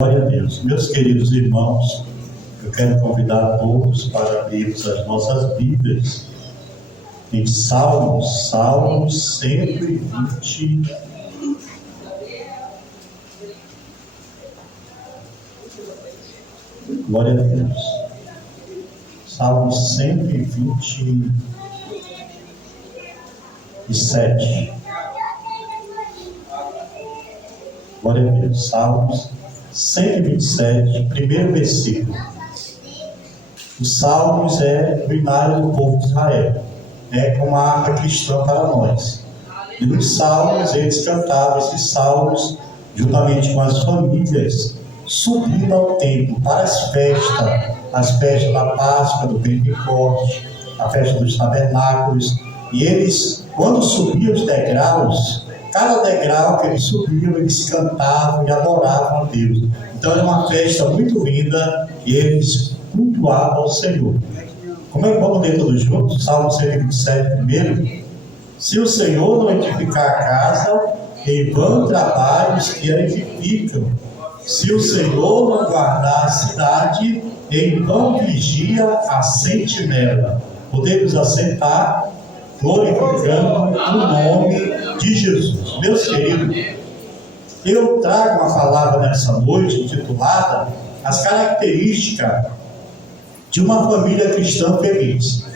Glória a Deus. Meus queridos irmãos, eu quero convidar todos para abrirmos as nossas Bíblias em Salmos 120. Glória a Deus. Salmos 127. Glória a Deus. Salmos 127, primeiro versículo. Os Salmos é o hinário do povo de Israel. É como a harpa cristã para nós. E nos Salmos, eles cantavam esses salmos juntamente com as famílias, subindo ao templo para as festas da Páscoa, do Pentecostes, a festa dos tabernáculos. E eles, quando subiam os degraus, cada degrau que eles subiam, eles cantavam e adoravam a Deus. Então era uma festa muito linda e eles cultuavam ao Senhor. Como é que vamos ler todos juntos? Salmo 127 primeiro. Se o Senhor não edificar a casa, em vão trabalham os que a edificam. Se o Senhor não guardar a cidade, em vão vigia a sentinela. Podemos assentar, glorificando o nome de Jesus. Meus queridos, eu trago uma palavra nessa noite intitulada As Características de uma Família Cristã Feliz.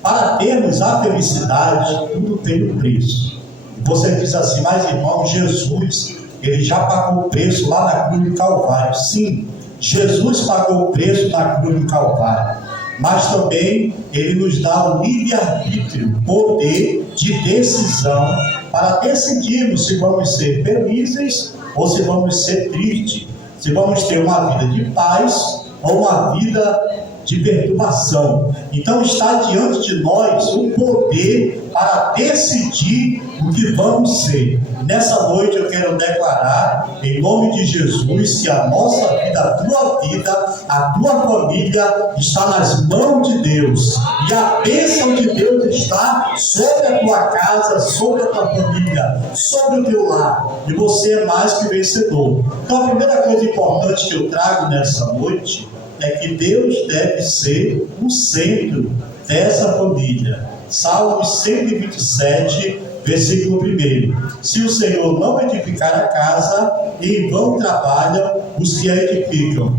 Para termos a felicidade, tudo tem um preço. Você diz assim, mas irmão, Jesus, ele já pagou o preço lá na cruz do Calvário. Sim, Jesus pagou o preço na cruz do Calvário. Mas também ele nos dá o livre-arbítrio, poder de decisão, para decidirmos se vamos ser felizes ou se vamos ser tristes, se vamos ter uma vida de paz ou uma vida de perturbação. Então está diante de nós o poder para decidir o que vamos ser. Nessa noite eu quero declarar, em nome de Jesus, que a nossa vida, a tua vida, a tua família está nas mãos de Deus. E a bênção de Deus está sobre a tua casa, sobre a tua família, sobre o teu lar. E você é mais que vencedor. Então a primeira coisa importante que eu trago nessa noite é que Deus deve ser o centro dessa família. Salmo 127, versículo 1. Se o Senhor não edificar a casa, em vão trabalham os que a edificam.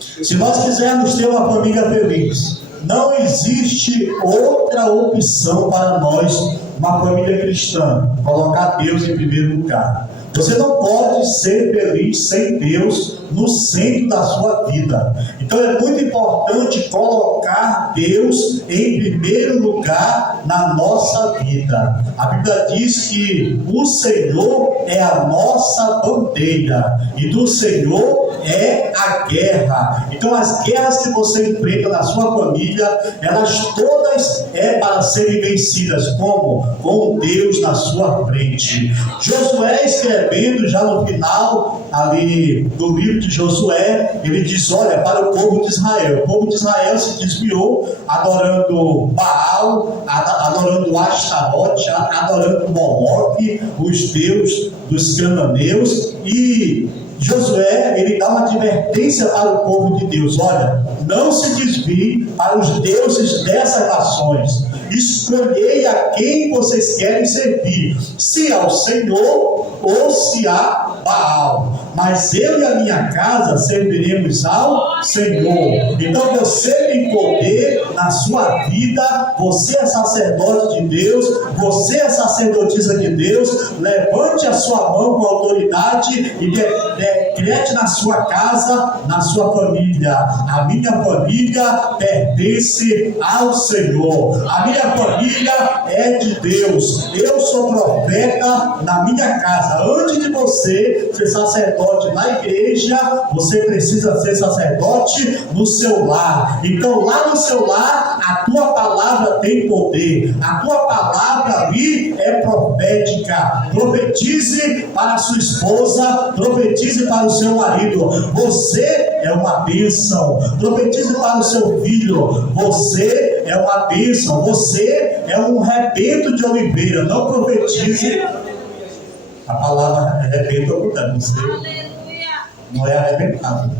Se nós quisermos ter uma família feliz, não existe outra opção para nós, uma família cristã, colocar Deus em primeiro lugar. Você não pode ser feliz sem Deus no centro da sua vida. Então é muito importante colocar Deus em primeiro lugar na nossa vida. A Bíblia diz que o Senhor é a nossa bandeira e do Senhor é a guerra. Então as guerras que você enfrenta na sua família, elas todas é para serem vencidas. Como? Com Deus na sua frente. Josué, escrevendo já no final ali do livro de Josué, ele diz, olha, para o povo de Israel. O povo de Israel se desviou adorando Baal, adorando Astarote, adorando Moloque, os deuses dos cananeus. E Josué, ele dá uma advertência para o povo de Deus, olha, não se desvie para os deuses dessas nações, escolhei a quem vocês querem servir, se ao Senhor ou se a Baal, mas eu e a minha casa serviremos ao Senhor. Então você tem poder na sua vida, você é sacerdote de Deus, você é sacerdotisa de Deus. Levante a sua mão com autoridade e decrete na sua casa, na sua família: a minha família pertence ao Senhor, a minha família é de Deus, eu sou profeta na minha casa. Antes de você ser sacerdote na igreja, você precisa ser sacerdote no seu lar. Então lá no seu lar, a tua palavra tem poder, a tua palavra ali é profética. Profetize para a sua esposa, profetize para o seu marido, você é uma bênção. Profetize para o seu filho, você é uma bênção, você é um rebento de oliveira. Não profetize, a palavra rebento é você. não é arrebentado.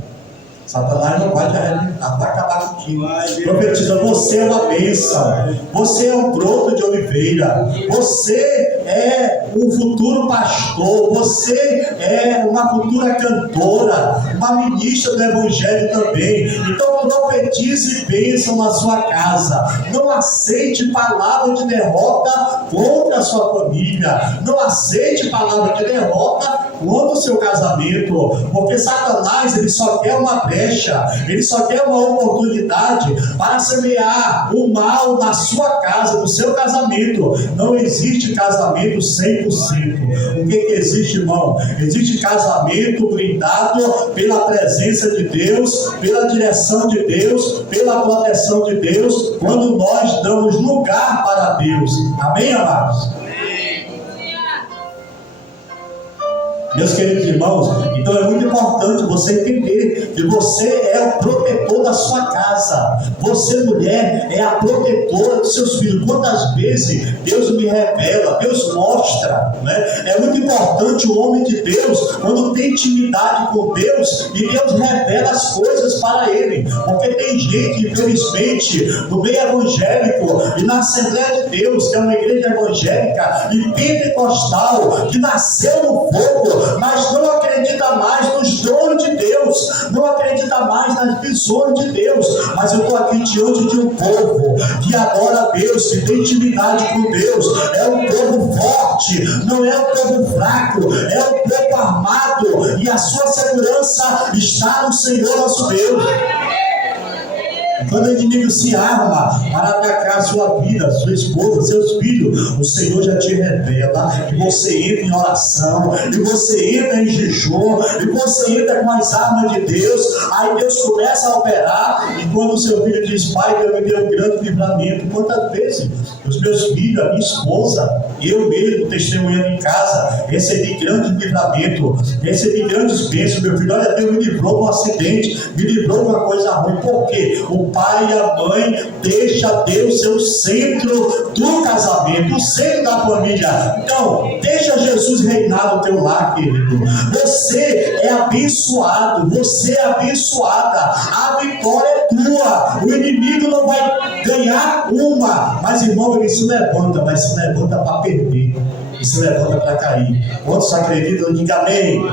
Satanás não vai te arrebentar, vai acabar contigo. Profetiza, você é uma bênção, você é um broto de oliveira, você é um futuro pastor, você é uma futura cantora, uma ministra do Evangelho também. Então profetize bênção na sua casa. Não aceite palavra de derrota contra a sua família, não aceite palavra de derrota contra o seu casamento, porque Satanás ele só quer uma brecha, ele só quer uma oportunidade para semear o mal na sua casa, no seu casamento. Não existe casamento 100%. O que existe, irmão? Existe casamento blindado pela presença de Deus, pela direção de Deus, pela proteção de Deus, quando nós damos lugar para Deus. Amém, amados? Meus queridos irmãos, então é muito importante você entender que você é o protetor da sua casa. Você, mulher, é a protetora dos seus filhos. Quantas vezes Deus me revela, Deus mostra, né? É muito importante o homem de Deus, quando tem intimidade com Deus, e Deus revela as coisas para ele. Porque tem gente, infelizmente, no meio evangélico e na Assembleia de Deus, que é uma igreja evangélica e pentecostal, que nasceu no fogo, mas não acredita mais nos dons de Deus, não acredita mais nas visões de Deus. Mas eu estou aqui diante de um povo que adora a Deus, que tem intimidade com Deus. É um povo forte, não é um povo fraco, é um povo armado, e a sua segurança está no Senhor nosso Deus. Quando o inimigo se arma para atacar a sua vida, sua esposa, seus filhos, o Senhor já te revela, e você entra em oração, e você entra em jejum, e você entra com as armas de Deus. Aí Deus começa a operar, e quando o seu filho diz: pai, Deus me deu um grande livramento. Quantas vezes os meus filhos, a minha esposa, eu mesmo testemunhando em casa, recebi grande livramento, recebi grandes bênçãos. Meu filho, olha, Deus me livrou de um acidente, me livrou de uma coisa ruim. Por quê? O pai e a mãe deixa Deus ser o centro do casamento, o centro da família. Então, deixa Jesus reinar no teu lar, querido. Você é abençoado, você é abençoada. A vitória é tua. O inimigo não vai ganhar uma, mas irmão, ele se levanta, mas se levanta para perder, ele se levanta para cair. Quantos acreditam? Diga amém.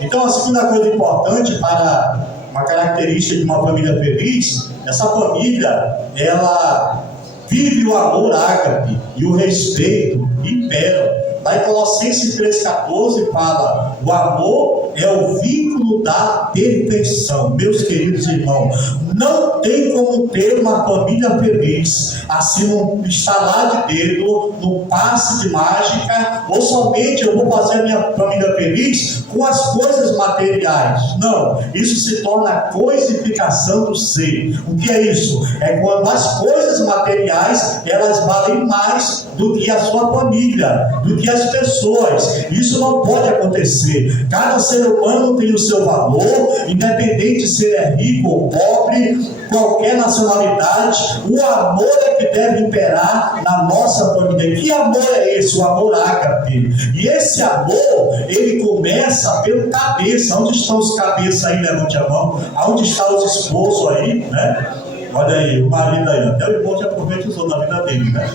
Então, a segunda coisa importante para uma característica de uma família feliz, essa família, ela vive o amor ágape e o respeito imperam. Lá em Colossenses 3,14 fala: o amor é o vínculo da perfeição. Meus queridos irmãos, não tem como ter uma família feliz assim, num estalar de dedo, num passe de mágica, ou somente eu vou fazer a minha família feliz com as coisas materiais. Não, isso se torna a coisificação do ser. O que é isso? É quando as coisas materiais, elas valem mais do que a sua família, do que as pessoas. Isso não pode acontecer. Cada ser humano tem o seu valor, independente se ele é rico ou pobre, qualquer nacionalidade. O amor é que deve imperar na nossa família. Que amor é esse? O amor ágape. E esse amor, ele começa pelo cabeça. Onde estão os cabeças aí? Levante a mão. Onde estão os esposos aí, né? Olha aí, o marido aí, até o irmão já profetizou na vida dele, né?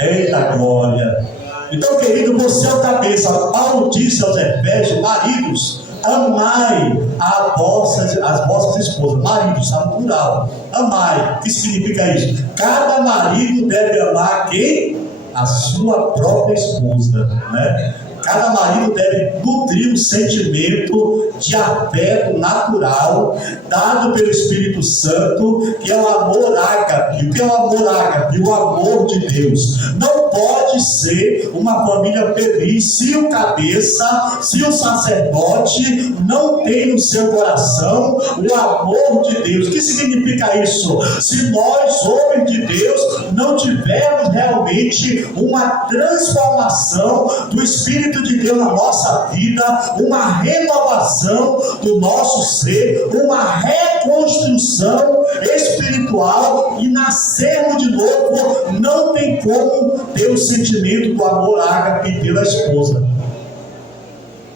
Eita glória! Então, querido, você é o cabeça. Paulo disse aos Efésios: maridos, amai as vossas esposas. Maridos, está no plural. Amai. O que significa isso? Cada marido deve amar quem? A sua própria esposa, né? Cada marido deve nutrir um sentimento de afeto natural, dado pelo Espírito Santo, que é o amor ágape. O que é o amor ágape? O amor de Deus. Não pode ser uma família feliz se o cabeça, se o sacerdote não tem no seu coração o amor de Deus. O que significa isso? Se nós, homens de Deus, não tivermos realmente uma transformação do Espírito de Deus na nossa vida, uma renovação do nosso ser, uma reconstrução espiritual, e nascermos de novo, não tem como ter o sentimento do amor ágape pela esposa.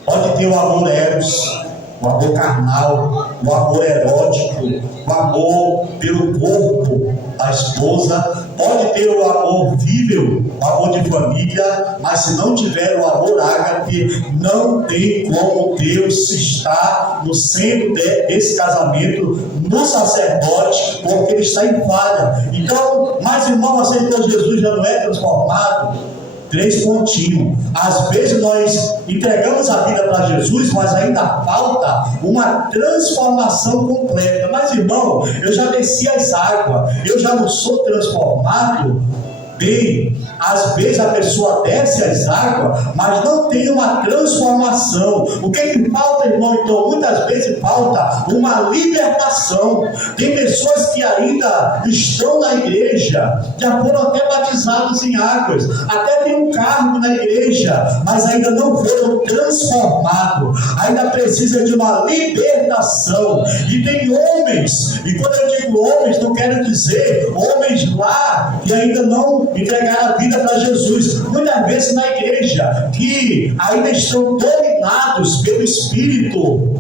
Pode ter o amor eros, o amor carnal, o amor erótico, o amor pelo corpo da esposa. Pode ter o amor filial, o amor de família, mas se não tiver o amor ágape, não tem como Deus estar no centro desse casamento, no sacerdote, porque ele está em falha. Então, mas irmão, aceitou Jesus, já não é transformado? 3 pontinhos. Às vezes nós entregamos a vida para Jesus, mas ainda falta uma transformação completa. Mas irmão, eu já desci as águas, eu já não sou transformado. Bem, às vezes a pessoa desce as águas, mas não tem uma transformação. O que falta, irmão? Então, muitas vezes falta uma libertação. Tem pessoas que ainda estão na igreja, já foram até batizados em águas, até tem um cargo na igreja, mas ainda não foram transformados, ainda precisa de uma libertação. E tem homens, e quando eu digo homens, não quero dizer homens lá que ainda não entregaram a vida para Jesus, muitas vezes na igreja, que ainda estão dominados pelo espírito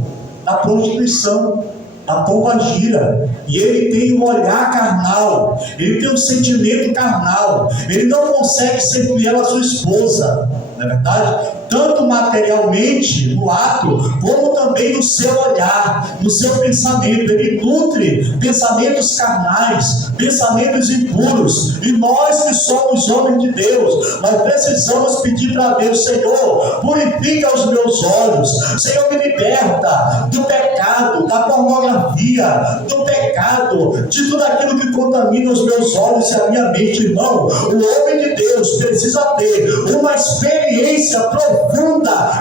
da prostituição, da pombagira, e ele tem um olhar carnal, ele tem um sentimento carnal, ele não consegue ser fiel à sua esposa, não é verdade? Tanto materialmente no ato, como também no seu olhar, no seu pensamento. Ele nutre pensamentos carnais, pensamentos impuros. E nós que somos homens de Deus, nós precisamos pedir para Deus: Senhor, purifica os meus olhos, Senhor, me liberta do pecado, da pornografia, do pecado, de tudo aquilo que contamina os meus olhos e a minha mente. Irmão, o homem de Deus precisa ter uma experiência profunda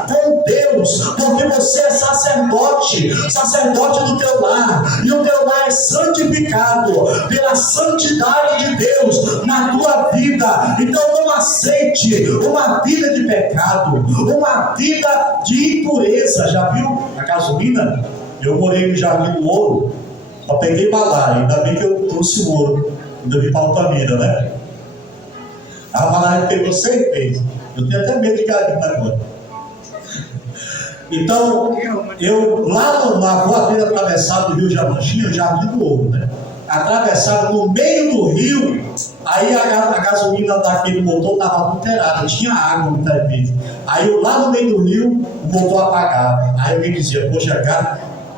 com Deus, porque você é sacerdote do teu lar, e o teu lar é santificado pela santidade de Deus na tua vida. Então não aceite uma vida de pecado, uma vida de impureza. Já viu a gasolina? Eu morei no Jardim do Ouro, só peguei balaia, ainda bem que eu trouxe o ouro, ainda vim para Altamira, né? A balaia pegou 6 vezes. Eu tenho até medo de galinha agora. Então, eu lá na rua atravessada do Rio Jamanchim, o Jardim do Ouro, né? Atravessava no meio do rio, aí a gasolina daquele motor estava adulterada, tinha água muitas vezes. Aí eu lá no meio do rio, o motor apagava. Aí alguém dizia: poxa,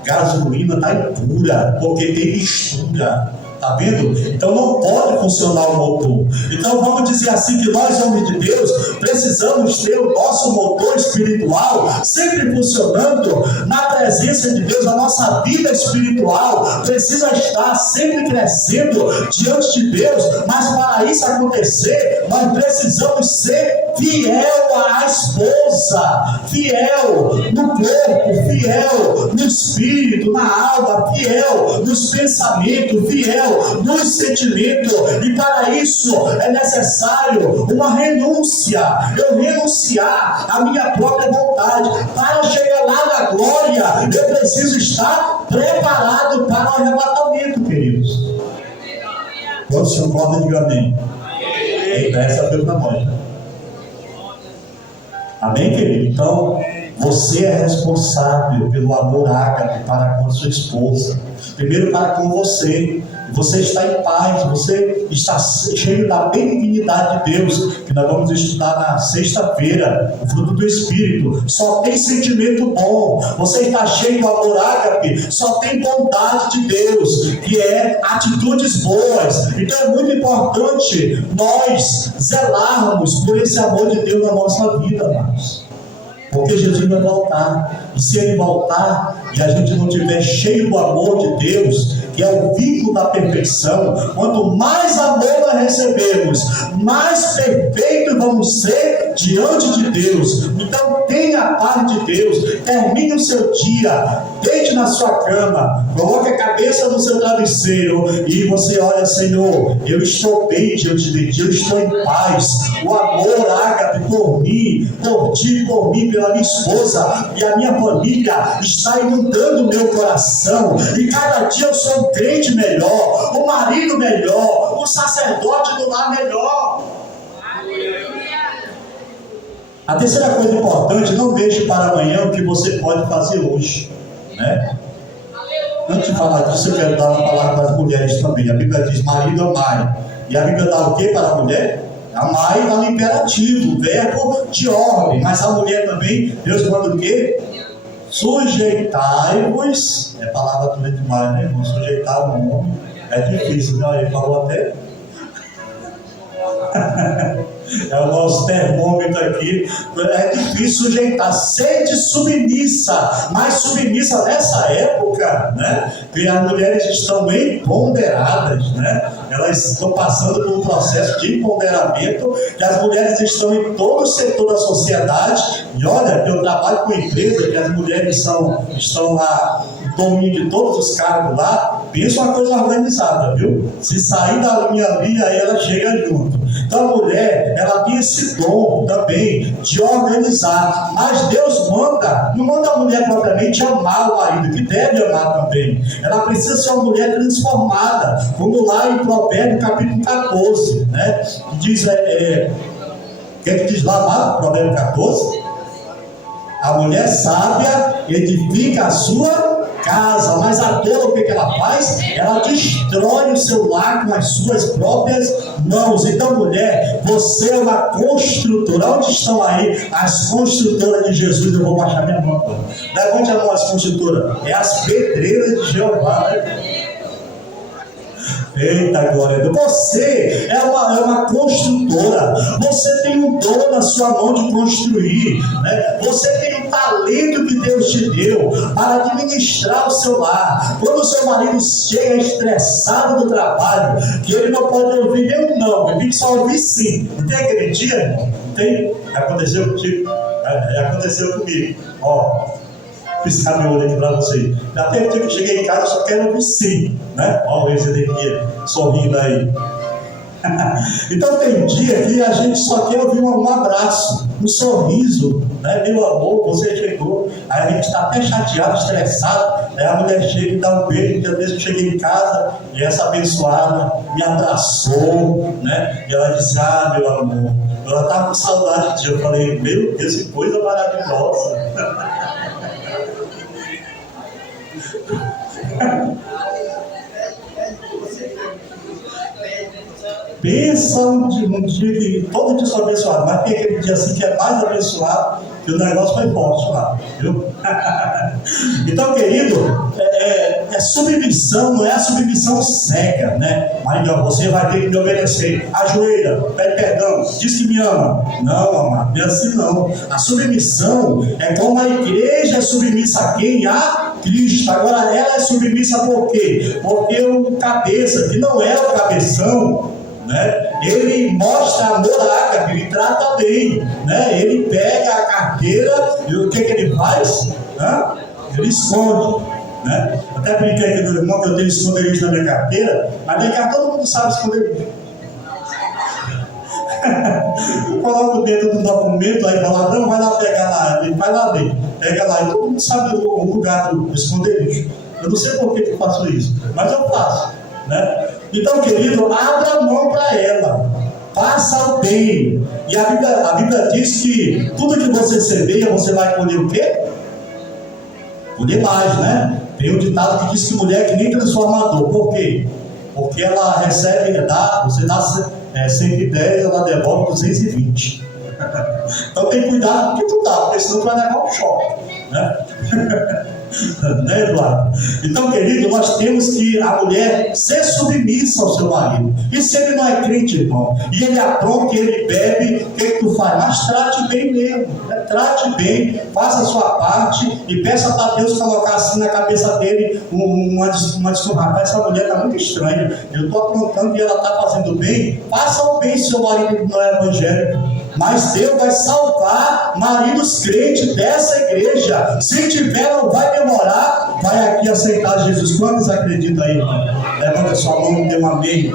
gasolina está impura, porque tem mistura. Está vendo? Então não pode funcionar o motor. Então vamos dizer assim, que nós, homens de Deus, precisamos ter o nosso motor espiritual sempre funcionando na presença de Deus. A nossa vida espiritual precisa estar sempre crescendo diante de Deus. Mas para isso acontecer, nós precisamos ser fiel à esposa, fiel no corpo, fiel no espírito, na alma, fiel nos pensamentos, fiel nos sentimentos. E para isso é necessário uma renúncia. Eu renunciar à minha própria vontade. Para chegar lá na glória, eu preciso estar preparado para o arrebatamento, queridos. Quando se concorda, diga amém. Essa foi para nós. Amém, querido? Então, você é responsável pelo amor ágape para com a sua esposa. Primeiro para com você. Você está em paz, você está cheio da benignidade de Deus, que nós vamos estudar na sexta-feira, o fruto do Espírito. Só tem sentimento bom. Você está cheio do amor ágape, só tem bondade de Deus, que é atitudes boas. Então é muito importante nós zelarmos por esse amor de Deus na nossa vida, amados. Porque Jesus vai voltar. E se Ele voltar e a gente não estiver cheio do amor de Deus, que é o vínculo da perfeição, quanto mais amor nós recebemos, mais perfeitos vamos ser diante de Deus. Então tenha a paz de Deus. Termine o seu dia, deite na sua cama, coloque a cabeça no seu travesseiro e você olha: Senhor, eu estou bem diante de Ti, eu estou em paz. O amor ágape por mim, por Ti, por mim, pela minha esposa e a minha família está inundando o meu coração, e cada dia eu sou um crente melhor, um marido melhor, um sacerdote do lar melhor. A terceira coisa importante, não deixe para amanhã o que você pode fazer hoje, né? Antes de falar disso, eu quero dar uma palavra para as mulheres também. A Bíblia diz: marido, amai. E a Bíblia dá o que para a mulher? Amai está no imperativo, verbo de ordem. Mas a mulher também, Deus manda o quê? Sujeitai-vos. É palavra do demais, né, irmão? Sujeitar um homem é difícil, né? Ele falou até. É o nosso termômetro aqui. É difícil sujeitar. Sede submissa, mas submissa nessa época, né? Que as mulheres estão empoderadas, né? Elas estão passando por um processo de empoderamento, que as mulheres estão em todo o setor da sociedade. E olha, eu trabalho com empresa que as mulheres estão lá no domínio de todos os cargos lá. Pensa uma coisa organizada, viu? Se sair da linha ali, aí ela chega junto. Então a mulher, ela tem esse dom também de organizar. Mas Deus não manda a mulher propriamente amar o marido, que deve amar também. Ela precisa ser uma mulher transformada. Vamos lá em Provérbios capítulo 14, né? Diz, o que é que diz lá, Provérbios 14? A mulher sábia edifica a sua casa, mas a tola, o que ela faz? Ela destrói o seu lar com as suas próprias mãos. Então, mulher, você é uma construtora. Onde estão aí as construtoras de Jesus? Eu vou baixar minha mão. Levante a mão, as construtoras. É as pedreiras de Jeová, né? Eita glória a Deus. Você é uma construtora. Você tem um dom na sua mão de construir, né? Você tem um talento que Deus te deu para administrar o seu lar. Quando o seu marido chega estressado do trabalho, que ele não pode ouvir nem um não, ele tem que só ouvir sim. Não tem aquele dia, irmão? Não tem? Aconteceu contigo? Aconteceu comigo. Ó, piscar meu olho aqui para você. Até o dia que eu cheguei em casa, eu só quero ouvir sim, né? Olha o Ezequiel sorrindo aí. Então tem dia que a gente só quer ouvir um abraço, um sorriso, né? Meu amor, você chegou. Aí a gente está até chateado, estressado. Aí a mulher chega e dá um beijo. Às vezes eu cheguei em casa e essa abençoada me abraçou, né? E ela disse: ah, meu amor, ela estava com saudade de. Eu falei: meu Deus, que coisa maravilhosa. Pensa um dia que todo dia sou abençoado, mas tem aquele dia assim que é mais abençoado, que o negócio foi forte lá, viu? Então, querido, submissão, não é a submissão cega, né? Mas não, você vai ter que me obedecer. Ajoelha, pede perdão, diz que me ama. Não, amado, não é assim não. A submissão é como a igreja é submissa a quem? A Cristo. Agora ela é submissa por quê? Porque o cabeça, que não é o cabeção, né? Ele mostra amor ágape, ele trata bem, né? Ele pega a carteira e o que ele faz? Ele esconde, né? Até brinquei aqui do irmão que eu tenho esconderijo na minha carteira, mas vem cá, todo mundo sabe esconder. Coloca o dedo no documento, aí fala: não, vai lá pegar lá, ele vai lá dentro, pega lá, e todo mundo sabe o lugar do esconderijo. Eu não sei por que eu faço isso, mas eu faço, né? Então, querido, abra a mão para ela, faça o bem. E a Bíblia diz que tudo que você semeia, você vai colher o quê? Colher mais, né? Tem um ditado que diz que mulher é que nem transformador. Por quê? Porque ela recebe, você dá 110, ela devolve 220. Então tem cuidado com o que tu dá, porque senão tu vai levar um choque, né? Né, Eduardo? Então, querido, nós temos que a mulher ser submissa ao seu marido. E se ele não é crente, irmão, e ele apronta, ele bebe, o que tu faz? Mas trate bem mesmo, né? Trate bem, faça a sua parte e peça para Deus colocar assim na cabeça dele uma desculpa. Rapaz, essa mulher está muito estranha, eu estou aprontando e ela está fazendo bem. Faça o bem se seu marido não é evangélico. Mas Deus vai salvar maridos crentes dessa igreja. Se tiver, não vai demorar. Vai aqui aceitar Jesus. Quantos acreditam aí, irmão? Levanta sua mão e dê um amém.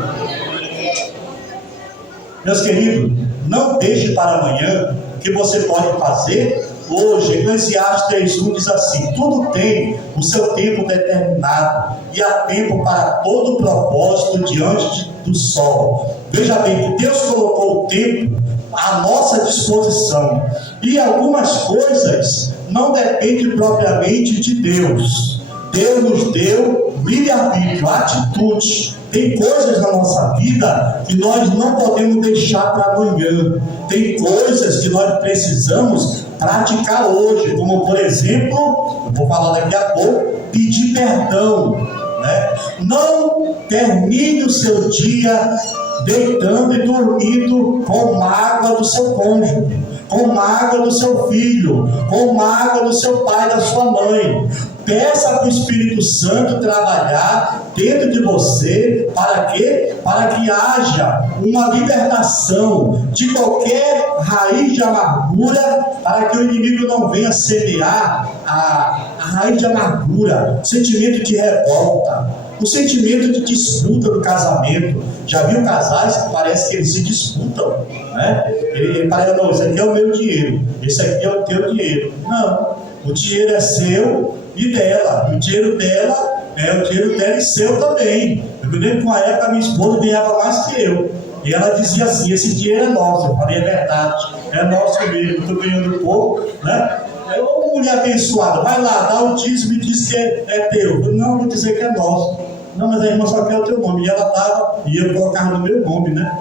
Meus queridos, não deixe para amanhã o que você pode fazer hoje. Eclesiastes 3:1 diz assim: tudo tem o seu tempo determinado, e há tempo para todo o propósito diante do sol. Veja bem que Deus colocou o tempo à nossa disposição. E algumas coisas não dependem propriamente de Deus. Deus nos deu livre-arbítrio, atitude. Tem coisas na nossa vida que nós não podemos deixar para amanhã. Tem coisas que nós precisamos praticar hoje, como por exemplo, eu vou falar daqui a pouco, pedir perdão, né? Não termine o seu dia deitando e dormindo com mágoa do seu cônjuge, com mágoa do seu filho, com mágoa do seu pai, da sua mãe. Peça para o Espírito Santo trabalhar dentro de você, para quê? Para que haja uma libertação de qualquer raiz de amargura, para que o inimigo não venha semear a raiz de amargura, o sentimento de revolta, o sentimento de disputa do casamento. Já viu casais que parece que eles se disputam, né? Ele parece, não, esse aqui é o meu dinheiro, esse aqui é o teu dinheiro. Não, o dinheiro é seu e dela, o dinheiro dela é o dinheiro dela e seu também. Eu me lembro que uma época a minha esposa ganhava mais que eu, e ela dizia assim: esse dinheiro é nosso. Eu falei: é verdade, é nosso mesmo, estou ganhando pouco, né? Ô mulher abençoada, vai lá, dá o dízimo e diz que é teu. Eu, não, vou dizer que é nosso. Não, mas a irmã só quer o teu nome. E ela dava, e eu colocava no meu nome, né?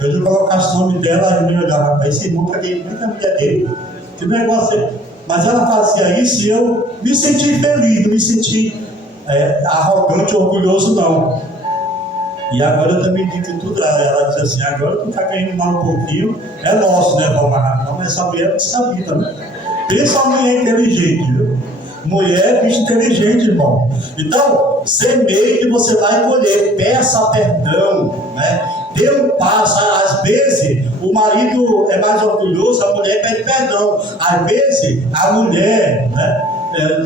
Eu colocasse o nome dela, a irmã olhava: rapaz, esse irmão está ganhando muita mulher dele. Que negócio é? Mas ela fazia isso e eu me senti feliz, não me senti arrogante, orgulhoso, não. E agora eu também digo tudo. Ela diz assim: agora tu está ganhando mal um pouquinho, é nosso, né, Valmar? Não, essa mulher não sabia, né? Pensa uma mulher inteligente, viu? Mulher, bicho inteligente, irmão. Então, semeie que você vai colher. Peça perdão, né? Dê um passo. Às vezes, o marido é mais orgulhoso, a mulher pede perdão. Às vezes, a mulher, né,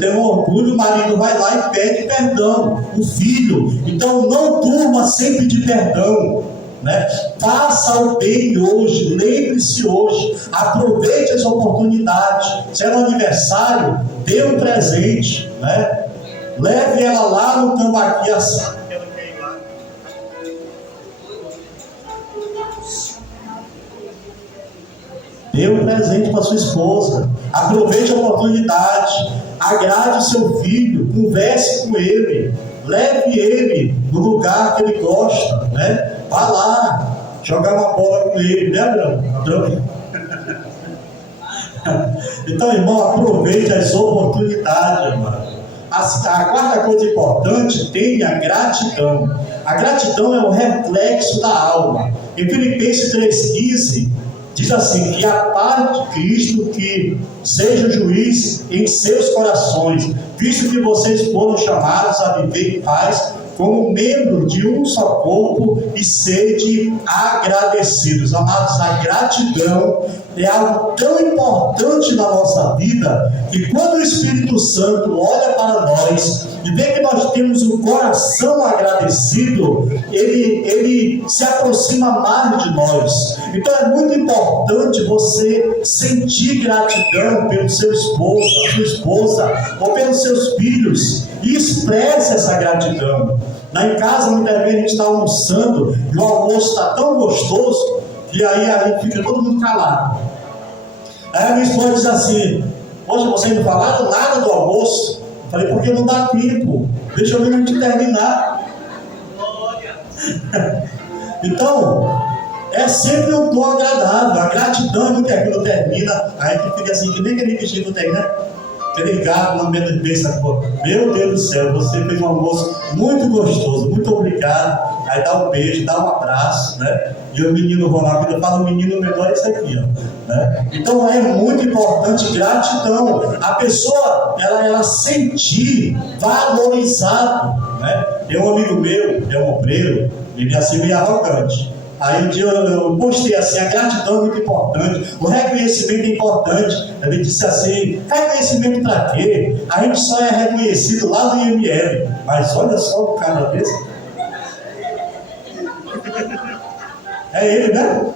tem um orgulho, o marido vai lá e pede perdão. O filho. Então, não durma sem pedir perdão, né? Faça o bem hoje, lembre-se hoje, aproveite as oportunidades. Se é no aniversário, dê um presente, né? Leve ela lá no Tambaqui assado. Dê um presente para sua esposa. Aproveite a oportunidade. Agrade o seu filho. Converse com ele. Leve ele no lugar que ele gosta, né? Vá lá jogar uma bola com ele, né, Adão? Então, irmão, aproveite as oportunidades, irmão. A quarta coisa importante, tenha gratidão. A gratidão é o reflexo da alma. Em Filipenses 3,15 diz assim: que a paz de Cristo que seja juiz em seus corações, visto que vocês foram chamados a viver em paz como membro de um só corpo, e sede agradecidos. Amados, a gratidão é algo tão importante na nossa vida, que quando o Espírito Santo olha para nós e vê que nós temos um coração agradecido, ele se aproxima mais de nós. Então é muito importante você sentir gratidão pelo seu esposo, a sua esposa, ou pelos seus filhos, e expresse essa gratidão. Lá em casa, muitas vezes a gente está almoçando e o almoço está tão gostoso que aí a gente fica todo mundo calado. Aí a minha esposa diz assim: poxa, vocês não falaram nada do almoço? Eu falei: porque não dá tempo, deixa eu ver a gente terminar. Então, é sempre um tom agradável. A gratidão é muito aquilo termina, aí a gente fica assim, que nem aquele bichinho não termina. Aquele gato no meio da cabeça, meu Deus do céu, você fez um almoço muito gostoso, muito obrigado. Aí dá um beijo, dá um abraço, né? E o menino vão lá, quando eu falo menino menor, é isso aqui, ó, né? Então é muito importante gratidão. A pessoa, ela sentir valorizado, né? Tem um amigo meu, é um obreiro, ele é assim meio arrogante. Aí um dia eu postei assim: a gratidão é muito importante, o reconhecimento é importante. Ele disse assim: reconhecimento para quê? A gente só é reconhecido lá no IML. Mas olha só o cara desse. É ele, né?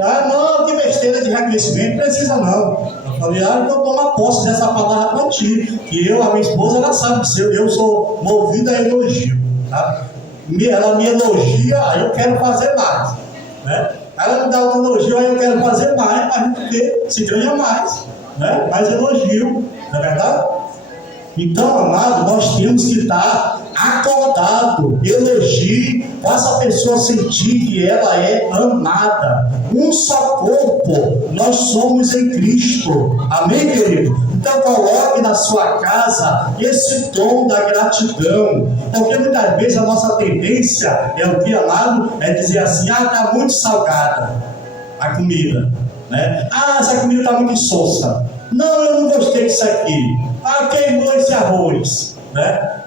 Ah, não, que besteira de reconhecimento, não precisa não. Eu falei: então toma posse dessa palavra para ti, que eu, a minha esposa, ela sabe que eu sou movido a elogio, tá? Ela me elogia, aí eu quero fazer mais, né? Aí ela me dá outro elogio, aí eu quero fazer mais, porque se ganha mais, né? Mais elogio, não é verdade? Então, amado, nós temos que estar acordado, elogie, faça a pessoa sentir que ela é amada. Um só corpo, nós somos em Cristo. Amém, querido? Então coloque na sua casa esse tom da gratidão, porque muitas vezes a nossa tendência é o que, amado? É dizer assim, está muito salgada a comida, né? Essa comida está muito insossa. Não, eu não gostei disso aqui. Queimou esse arroz, né?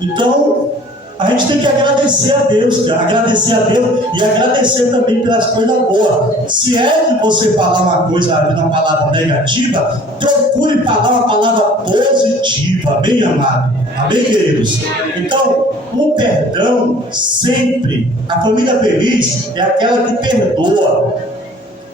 Então, a gente tem que agradecer a Deus, cara. Agradecer a Deus e agradecer também pelas coisas boas. Se é de você falar uma coisa, uma palavra negativa, procure falar uma palavra positiva, bem amado. Amém, queridos? Então, o perdão sempre, a família feliz é aquela que perdoa.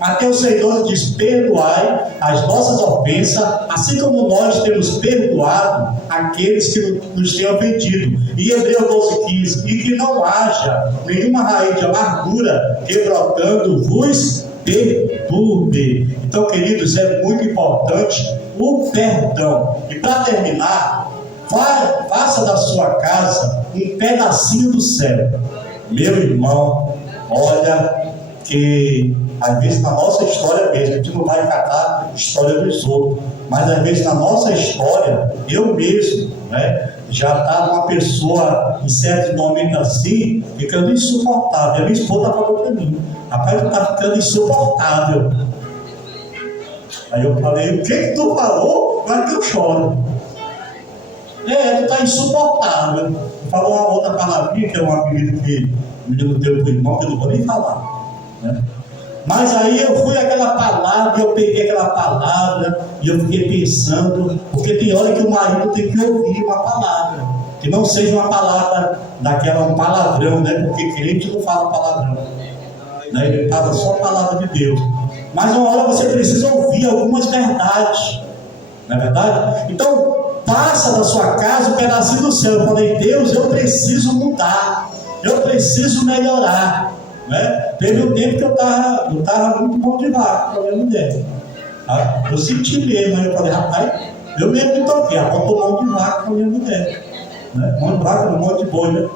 Mateus 6,12 diz: perdoai as nossas ofensas, assim como nós temos perdoado aqueles que nos têm ofendido. E Hebreus 12,15: e que não haja nenhuma raiz de amargura que brotando vos perturbe. Então, queridos, é muito importante o perdão. E para terminar, faça da sua casa um pedacinho do céu. Meu irmão, olha que às vezes na nossa história mesmo, a gente não vai catar a história dos outros, mas às vezes na nossa história, eu mesmo, né, já estava uma pessoa em certo momento assim, ficando insuportável. A minha esposa falou para mim: rapaz, tu está ficando insuportável. Aí eu falei: o que tu falou? Agora que eu choro. Tu está insuportável. Falou uma outra palavrinha, que é um apelido que o menino deu para o irmão, que eu não vou nem falar, né? Mas aí eu fui aquela palavra, eu peguei aquela palavra e eu fiquei pensando, porque tem hora que o marido tem que ouvir uma palavra, que não seja uma palavra daquela, um palavrão, né? Porque crente não fala palavrão, né? Ele fala só a palavra de Deus. Mas uma hora você precisa ouvir algumas verdades, não é verdade? Então, passa da sua casa um pedacinho do céu. Eu falei: Deus, eu preciso mudar, eu preciso melhorar. Né? Teve um tempo que eu estava muito bom de vaca com a minha mulher. Eu senti mesmo, aí eu falei: rapaz, eu mesmo me toquei, vou tomar mão de vaca com a minha mulher. Né? Mão de vaca, um monte de boi, né?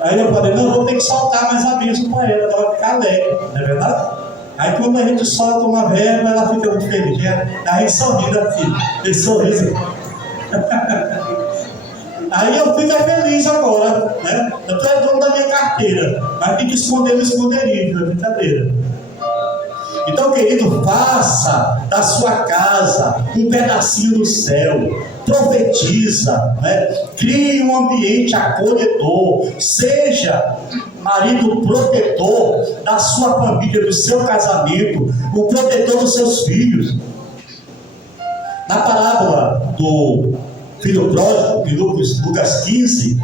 Aí eu falei: não, eu vou ter que soltar mais a bênção para ela, ela vai ficar alegre, não é verdade? Aí quando a gente solta uma verba, ela fica muito feliz. A gente sorri aqui, esse sorriso. Aí eu fico feliz agora, né? Eu estou dono da minha carteira, mas tem que esconder no esconderijo, é brincadeira. Então, querido, faça da sua casa um pedacinho do céu, profetiza, né? Crie um ambiente acolhedor, seja marido protetor da sua família, do seu casamento, o protetor dos seus filhos. Na parábola do filho pródigo, em Lucas 15,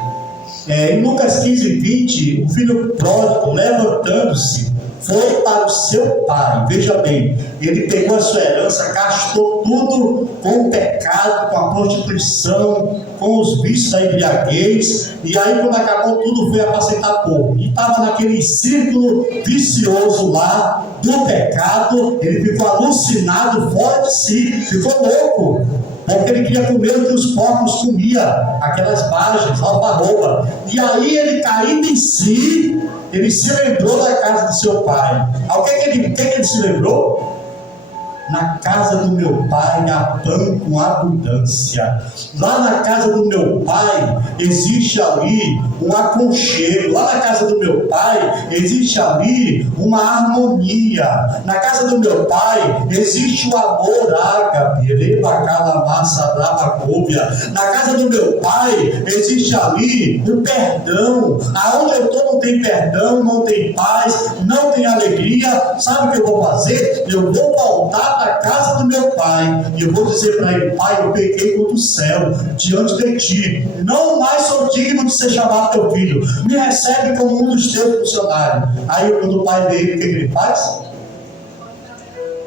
em Lucas 15:20, o filho pródigo, levantando-se, foi para o seu pai. Veja bem, ele pegou a sua herança, gastou tudo com o pecado, com a prostituição, com os vícios da embriaguez, e aí quando acabou tudo foi apacentar porco, e estava naquele círculo vicioso lá do pecado. Ele ficou alucinado, fora de si, ficou louco, porque ele queria comer o que os porcos comiam, aquelas vagens, alfarroba. E aí ele, caindo em si, ele se lembrou da casa do seu pai. O que ele se lembrou? Na casa do meu pai há pão com abundância. Lá na casa do meu pai existe ali um aconchego. Lá na casa do meu pai existe ali uma harmonia. Na casa do meu pai existe o amor ágape, na casa do meu pai existe ali o perdão. Aonde eu estou não tem perdão, não tem paz, não tem alegria. Sabe o que eu vou fazer? Eu vou voltar para a casa do meu pai e eu vou dizer para ele: pai, eu pequei contra o céu diante de ti, não mais sou digno de ser chamado teu filho, me recebe como um dos teus funcionários. Aí quando o pai dele, o que ele faz?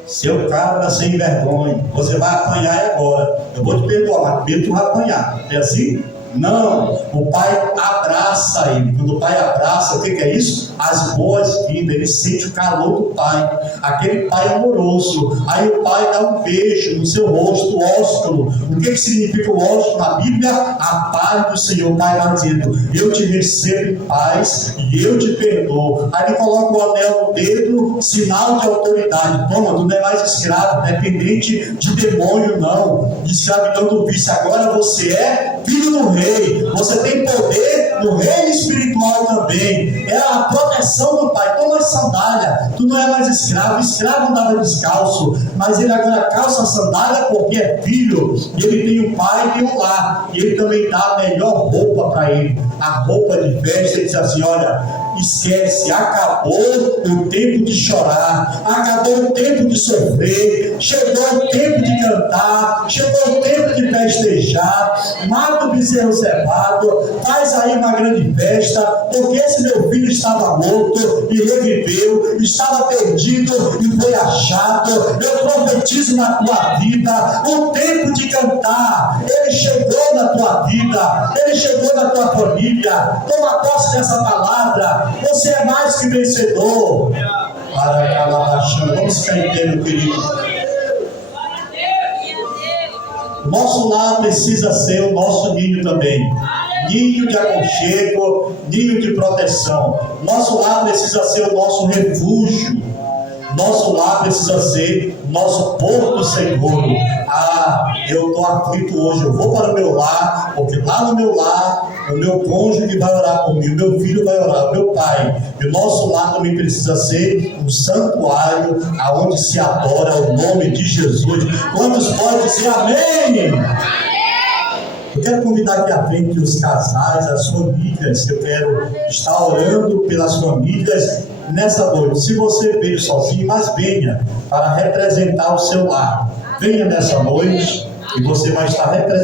Seu cabra sem vergonha, você vai apanhar agora. Eu vou te perdoar, mas primeiro tu vai apanhar. É assim? Não, o pai abraça ele. Quando o pai abraça, o que é isso? As boas-vindas. Ele sente o calor do pai, aquele pai amoroso. Aí o pai dá um beijo no seu rosto, ósculo. O que significa o ósculo na Bíblia? A paz do Senhor. O pai está dizendo: eu te recebo em paz e eu te perdoo. Aí ele coloca o anel no dedo, sinal de autoridade. Toma, tu não é mais escravo, dependente de demônio, não, de escravidão do vício. Agora você é filho do rei, você tem poder no reino espiritual também. É a proteção do pai. Toma as sandália, tu não é mais escravo. Escravo andava descalço, mas ele agora calça a sandália porque é filho, e ele tem um pai e tem um lar, e ele também dá a melhor roupa para ele, a roupa de festa. Ele diz assim: olha, esquece, acabou o tempo de chorar, acabou o tempo de sofrer, chegou o tempo de cantar, chegou o tempo de festejar. Mata o bezerro cevado, faz aí uma grande festa, porque esse meu filho estava morto e reviveu, estava perdido e foi achado. Eu profetizo na tua vida o tempo de cantar. Ele chegou na tua vida, ele chegou na tua família. Toma posse dessa palavra. Você é mais que vencedor. Para Calabachão, vamos ficar inteiro, querido. Nosso lar precisa ser o nosso ninho também. Ninho de aconchego, ninho de proteção. Nosso lar precisa ser o nosso refúgio. Nosso lar precisa ser nosso porto seguro. Eu estou aflito hoje, eu vou para o meu lar, porque lá no meu lar, o meu cônjuge vai orar por mim, o meu filho vai orar, o meu pai. E o nosso lar também precisa ser um santuário aonde se adora o nome de Jesus. Quantos podem dizer amém? Eu quero convidar aqui à frente os casais, as famílias. Eu quero estar orando pelas famílias nessa noite. Se você veio sozinho, mas venha para representar o seu lar. Venha nessa noite e você vai estar representando